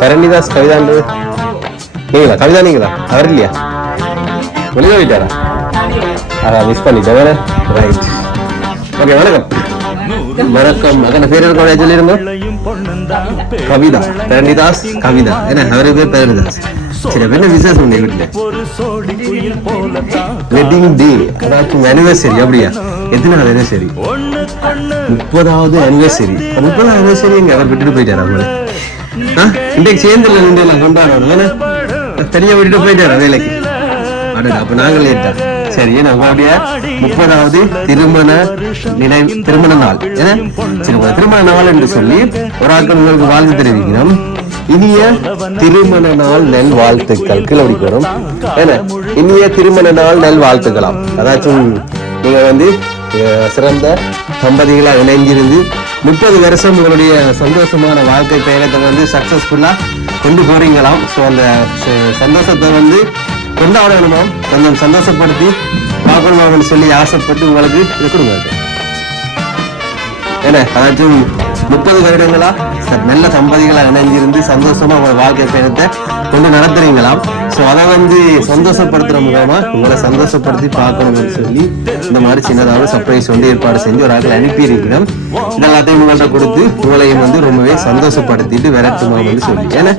தரணிதாஸ் கவிதான்றது நீங்களா? கவிதா நீங்களா? அவர் இல்லையா? வெளியே போயிட்டாரா? அதான் மிஸ் பண்ணிட்டேன் வேற. Right, okay. வணக்கம். வணக்கம். அக்கா பேர் இருக்க சொல்லிருந்தோம். கவிதா, தரணிதாஸ் கவிதா. என்ன அவரு பேர் தரணிதாஸ். சரி, அப்ப என்ன விசேஷம் உங்க வீட்டுல? வெட்டிங் டே, அதாச்சும் அனிவர்சரி. அப்படியா? எத்தனாவது அனிவர்சரி? 30வது அனிவர்சரி. 30வது அனிவர்சரி எங்க அவர் விட்டுட்டு போயிட்டாரா? அவங்கள இன்றைக்கு சேர்ந்துல நின்று கொண்டாடுறோம். வேணா தனியா விட்டுட்டு போயிட்டாரா வேலைக்கு? அப்ப நாங்கள் லேட்டா. சரி, நம்மளுடைய 30வது திருமண நாள். திருமண நாள் என்று சொல்லி ஒரு ஆட்கள் உங்களுக்கு வாழ்த்து தெரிவிக்கணும். இனிய திருமண நாள் நல் வாழ்த்துக்கள். கீழே வரும் ஏன்னா இனிய திருமண நாள் நல் வாழ்த்துக்கலாம். அதாச்சும் நீங்க வந்து சிறந்த தம்பதிகளா இணைஞ்சிருந்து 30 வருஷம் உங்களுடைய சந்தோஷமான வாழ்க்கை பயணத்தை வந்து சக்சஸ்ஃபுல்லா கொண்டு போறீங்களாம். ஸோ அந்த சந்தோஷத்தை வந்து கொண்டாடணுமாம், கொஞ்சம் சந்தோஷப்படுத்தி பார்க்கணுமான்னு சொல்லி ஆசைப்பட்டு உங்களுக்கு இது கொடுங்க. ஏன்னா அதாச்சும் 30 வருடங்களா நல்ல தம்பதிகளா இணைஞ்சிருந்து சந்தோஷமா உங்களோட வாழ்க்கை பயணத்தை கொண்டு நடத்துறீங்களாம். ஸோ அதை வந்து சந்தோஷப்படுத்துற மூலமா உங்களை சந்தோஷப்படுத்தி பார்க்கணும்னு சொல்லி இந்த மாதிரி சின்னதாக சர்ப்ரைஸ் வந்து ஏற்பாடு செஞ்சு ஒரு ஆட்கள் அனுப்பி இருக்கிறோம். இதெல்லாத்தையும் உங்கள்கிட்ட கொடுத்து உங்களையும் வந்து ரொம்பவே சந்தோஷப்படுத்திட்டு விரட்டுமான்னு சொல்லி. ஏன்னா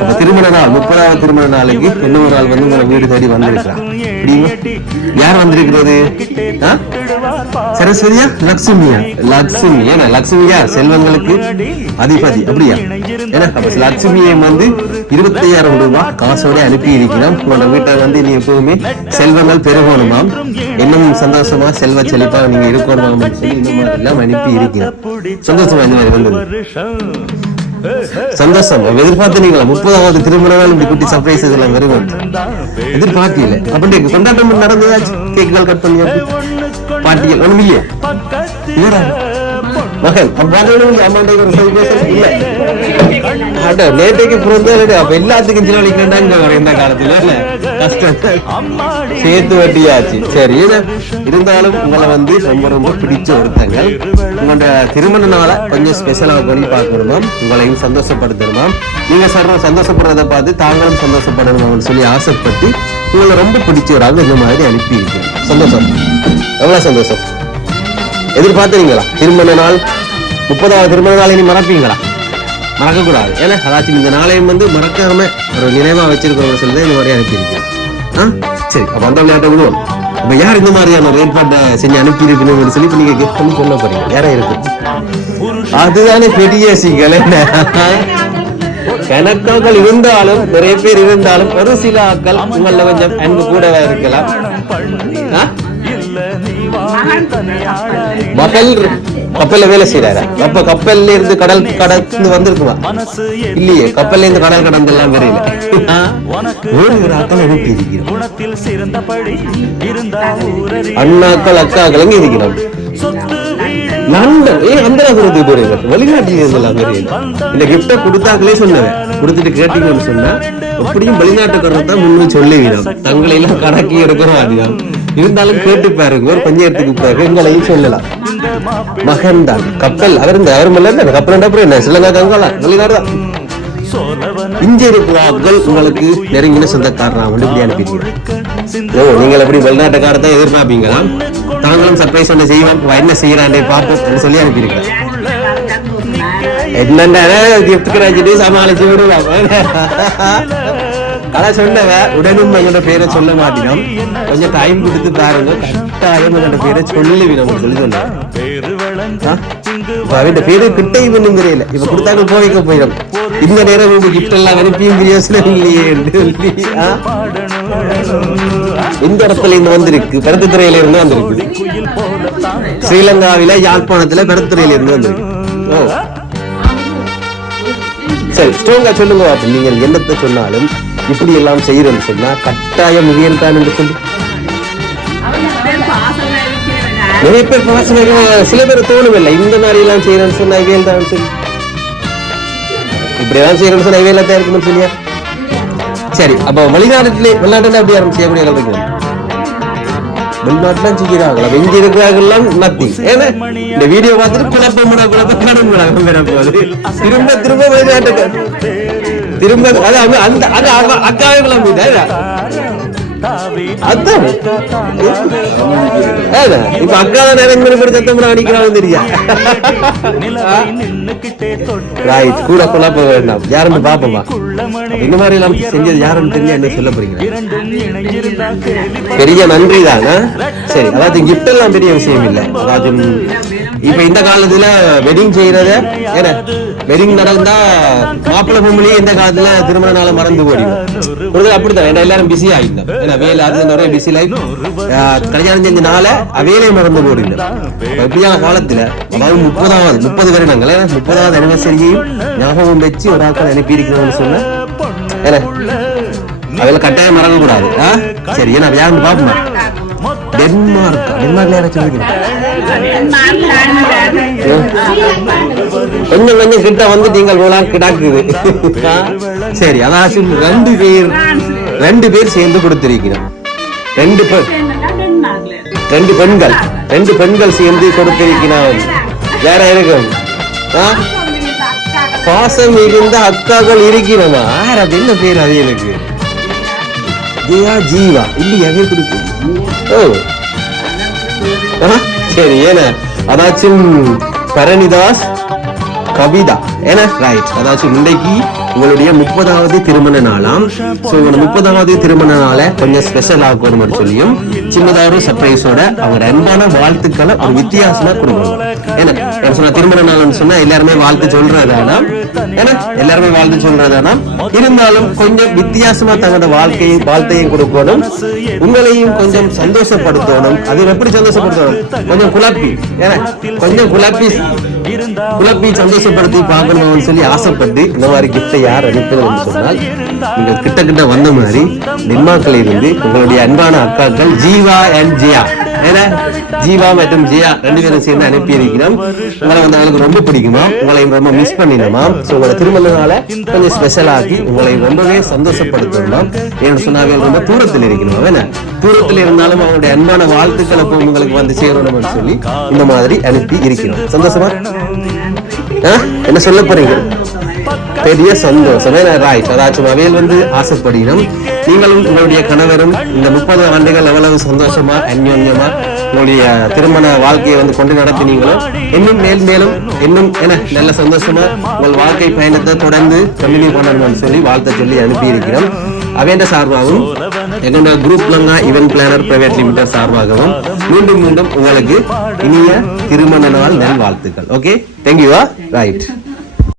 அப்ப திருமண நாள் 30வது திருமண நாளைக்கு இன்னும் ஒரு ஆள் வந்து உங்களை வீடு தேடி வந்திருக்கலாம். யார் வந்திருக்கிறது? சரஸ்வதியா? லட்சுமியா? லட்சுமி. ஏன்னா லட்சுமியா செல்வங்களுக்கு அதிபதி. அப்படியா? ஏன்னா அப்ப லட்சுமியை வந்து 25,000 ரூபாய் காசோட அனுப்பி இருக்கிறோம். உங்களோட வீட்டை வந்து நீ எப்பவுமே செல்வங்கள் பெருகணுமாம், இன்னும் சந்தோஷமா செல்வ செழிப்பா நீங்க இருக்கணுமாம் சொல்லி இந்த மாதிரி எல்லாம் அனுப்பி இருக்கிறோம். சந்தோஷமா இந்த மாதிரி வந்தது சந்தோஷம். எதிர்பார்த்தீங்களா 30வது திருமண நாள் இப்படி குட்டி சர்ப்ரைஸ் எல்லாம் வருவோம்? எதிர்பார்க்கல. அப்படி கொண்டாட்டம் நடந்ததாச்சு? கேக்குகள் கட் பண்ணி பாட்டிகள் ஒண்ணும் இல்லையா? மகன் நேற்றைக்கு பிறந்த அப்ப எல்லாத்துக்கும் செலவழிக்கிறாங்க இந்த காலத்துல கஷ்டம் சேர்த்து வட்டியாச்சு. சரி, இருந்தாலும் உங்களை வந்து ரொம்ப ரொம்ப பிடிச்ச ஒருத்தங்கள் உங்களோட திருமண நாளை கொஞ்சம் ஸ்பெஷலா பண்ணி பார்க்கணுமாம், உங்களையும் சந்தோஷப்படுத்தணுமாம். நீங்க சந்தோஷப்படுறதை பார்த்து தாங்களும் சந்தோஷப்படணுமான்னு சொல்லி ஆசைப்பட்டு உங்களை ரொம்ப பிடிச்சவராக இந்த மாதிரி அனுப்பி இருக்கிறேன். சந்தோஷம், எவ்வளவு சந்தோஷம். எதிர்பார்த்தீங்களா திருமண நாள்? 30வது திருமண நாளை நீ மறப்பீங்களா? மறக்க கூடாது. ஏன்னா அதாச்சும் இந்த நாளையும் வந்து மறக்காம ஒரு நினைவா வச்சிருக்கிறவங்க சொல்லி இந்த மாதிரி அனுப்பியிருக்கேன். சரி, அப்ப அந்த விளையாட்டை விடுவோம். இப்ப யார் இந்த மாதிரியான ஏற்பாட்டை செஞ்சு அனுப்பி இருக்கணும்னு சொல்லி இப்ப நீங்க கெஸ்ட் பண்ணி சொல்ல போறீங்க. யாரா இருக்கு? அதுதானே பெரிய சிக்கல். கணக்காக்கள் இருந்தாலும் நிறைய பேர் இருந்தாலும் ஒரு சில ஆக்கள் உங்கள கொஞ்சம் அன்பு கூடவா இருக்கலாம். மகள் கப்பல்ல வேலை செய்யறாரா? அப்ப கப்பல்ல இருந்து கடந்து வந்திருக்குமா? இல்லையே, கப்பல்ல இருந்து கடல் கடந்து எல்லாம் வரையில ஒரு ஆக்கள் அனுப்பி இருக்கிறோம். அண்ணாக்கள் அக்காக்கள் எங்க இருக்கிறோம்? லண்டன். அந்த நகரத்துக்கு போறீங்க? வெளிநாட்டில் இருந்தெல்லாம் வரையில இந்த கிஃப்ட கொடுத்தாக்களே சொன்னவன் கொடுத்துட்டு கேட்டீங்கன்னு சொன்னா எப்படியும் வெளிநாட்டுக்காரர் தான் முன்னு சொல்லுவீங்க. தங்களை எல்லாம் கணக்கி எடுக்கிறோம். அதுதான் இருந்தாலும் கேட்டு பாருங்க. ஒரு பஞ்சாயத்துக்கு பிறகு எங்களையும் சொல்லலாம். மகன் தான் கப்பல். அவர் கப்பல் என்ன சிலங்கா கங்கலா வெளிநாடு தான். இங்க இருக்கிற ஆட்கள் உங்களுக்கு நெருங்கின சொந்தக்காரன் இப்படி அனுப்பிடுங்க. நீங்கள் எப்படி வெளிநாட்டுக்காரத்தை எதிர்பார்ப்பீங்களா? தாங்களும் சர்ப்ரைஸ் ஒன்று செய்வோம், என்ன செய்யறாண்டே பார்ப்போம் சொல்லி அனுப்பியிருக்கேன். என்னென்ன கிஃப்ட் கிடைச்சிட்டு சமாளிச்சு விடுவாங்க. ஆனா சொன்னவ உடனும் எங்களோட பேரை சொல்ல மாட்டோம். கொஞ்சம் டைம் கொடுத்து பாருங்க, கட்டாயம் எங்களோட பேரை சொல்லுவிடும் சொல்லி சொன்னேன். பேரு கிட்ட இன்னும் தெரியல. இப்ப கொடுத்தாங்க போய்க்க போயிடும். இந்த நேரம் கிஃப்ட் எல்லாம் அனுப்பியும் பிரியோசனம் இல்லையே. இந்த இடத்துல இருந்து வந்திருக்கு, பெருத்துறையில இருந்து வந்திருக்கு. ஸ்ரீலங்காவில யாழ்ப்பாணத்துல பெருத்துறையில இருந்து வந்திருக்கு. சரி, ஸ்ட்ராங்கா சொல்லுங்க. நீங்கள் என்னத்தை சொன்னாலும் இப்படி எல்லாம் செய்யறேன்னு சொன்னா கட்டாயம் முகியன் தான் என்று சொல்லி நிறைய பேர் பாசம். சில பேர் தோணுமில்லை இந்த மாதிரி எல்லாம் செய்யறேன்னு சொன்னா இவையல் தான் சொல்லி இப்படி எல்லாம் செய்யறேன்னு சொன்னா இவையெல்லாம் தான் இருக்குன்னு சொல்லியா? சரி, அப்ப வெளிநாட்டுல அப்படி யாரும் செய்யக்கூடிய அளவுக்கு வெளிநாட்டுலாம் செய்கிறாங்களா? வெஞ்சி இருக்கிறாங்கலாம் நத்திங். ஏன்னா இந்த வீடியோ பார்த்துட்டு குழப்பம் திரும்ப திரும்ப வெளிநாட்டுக்கு திரும்ப அந்த அக்காவை கிளம்பிட்டா அதான் இப்ப அக்கா தான் நேரம் சத்தம் அடிக்கிறான் தெரியா கூட குழப்ப வேண்டாம் யாருன்னு பாப்போமா இந்த மாதிரி எல்லாம் செஞ்சது யாருன்னு தெரிஞ்சா என்ன சொல்ல போறீங்க பெரிய நன்றி தானே சரி அதாவது கிஃப்ட் எல்லாம் பெரிய விஷயம் இல்லை அதாவது இப்ப இந்த காலத்துல வெட்டிங் செய்யறத ஏன்னா வெட்டிங் நடந்தா மாப்பிள்ளை பொம்பளையே இந்த காலத்துல திருமண நாள மறந்து போடிடும் அப்படித்தான் ஏன்னா எல்லாரும் பிஸி ஆகிட்டோம் ஏன்னா வேலை அது ஒரே பிஸி லைஃப் கல்யாணம் செஞ்ச நாள வேலையை மறந்து போடிடும் எப்படியான காலத்துல அதாவது 30 வருடங்கள் 30வது அனிவர்சரியும் ஞாபகம் வச்சு ஒரு ஆட்கள் அனுப்பி இருக்கிறோம்னு சொன்ன ஏன்னா அவையில கட்டாயம் மறக்க கூடாது சரி ஏன்னா யாருன்னு பாப்போமா டென்மார்க்ல யாராச்சும் கொஞ்சம் கொஞ்சம் கிட்ட வந்து நீங்கள் கிடாக்குது சரி அதாச்சும் 2 பேர் சேர்ந்து கொடுத்திருக்கிறோம் 2 பெண்கள் சேர்ந்து கொடுத்திருக்கிறோம் வேற இருக்கும் பாசம் மிகுந்த அக்காக்கள் இருக்கிறோமா அது என்ன பேர் அது எனக்கு ஜீவா இல்லையா பேர் கொடுக்கு சரி ஏன்னா அதாச்சும் பரணிதாஸ் கவிதா ஏன்னா ரைட் அதாச்சும் இன்றைக்கு உங்களுடைய 30வது திருமண நாளாம் சோ உங்களோட 30வது திருமண நாளை கொஞ்சம் ஸ்பெஷல் ஆக்கணும் சொல்லியும் சின்னதாக ஒரு சர்ப்ரைஸோட அவங்க அன்பான வாழ்த்துக்களை ஒரு வித்தியாசமா கொடுக்கணும் ஏன்னா சொன்ன திருமண நாள்னு சொன்னா எல்லாருமே வாழ்த்து சொல்றதானா ஏன்னா எல்லாருமே வாழ்த்து சொல்றதானா இருந்தாலும் கொஞ்சம் வித்தியாசமா தங்களோட வாழ்த்தையும் கொடுக்கணும் உங்களையும் கொஞ்சம் சந்தோஷப்படுத்தணும் அது எப்படி சந்தோஷப்படுத்தணும் கொஞ்சம் குழப்பி ஏன்னா கொஞ்சம் குழப்பி சந்தோஷப்படுத்தி பார்க்கணும்னு சொல்லி ஆசைப்பட்டு இந்த மாதிரி கிஃப்டை யார் அனுப்பணும்னு சொன்னால் நீங்கள் கிட்ட வந்த மாதிரி டென்மார்க்ல இருந்து உங்களுடைய அன்பான அக்காக்கள் ஜீவா அண்ட் ஜியா ஏன்னா ஜீவா மற்றும் ஜியா 2 பேரும் சேர்ந்து அனுப்பி இருக்கிறோம் உங்களை வந்து அவங்களுக்கு ரொம்ப பிடிக்குமா உங்களையும் ரொம்ப மிஸ் பண்ணினோமா உங்களோட திருமணனால கொஞ்சம் ஸ்பெஷல் ஆகி உங்களை ரொம்பவே சந்தோஷப்படுத்தணும் ஏன்னு சொன்னாங்க ரொம்ப தூரத்தில் இருக்கணும் ஏன்னா தூரத்தில் இருந்தாலும் அவங்களுடைய அன்பான வாழ்த்துக்களை போய் உங்களுக்கு வந்து சேரணும்னு சொல்லி இந்த மாதிரி அனுப்பி இருக்கிறோம் சந்தோஷமா என்ன சொல்ல போறீங்க பெரிய சந்தோஷம் ரைட் அதாச்சும் அவையில் வந்து ஆசைப்படினோம் நீங்களும் உங்களுடைய கணவரும் இந்த 30 ஆண்டுகள் எவ்வளவு சந்தோஷமா அந்யோன்யமா உங்களுடைய திருமண வாழ்க்கையை வந்து கொண்டு நடத்தினீங்களோ இன்னும் மேலும் இன்னும் என்ன நல்ல சந்தோஷமா உங்கள் வாழ்க்கை பயணத்தை தொடர்ந்து கண்டினியூ பண்ணணும்னு சொல்லி வாழ்த்த சொல்லி அனுப்பி இருக்கிறோம் அவேண்ட சார்பாகவும் எங்களோட group Lanka event planar private limited சார்பாகவும் மீண்டும் உங்களுக்கு இனிய திருமண நாள் நல் வாழ்த்துக்கள் ஓகே தேங்க்யூ ரைட்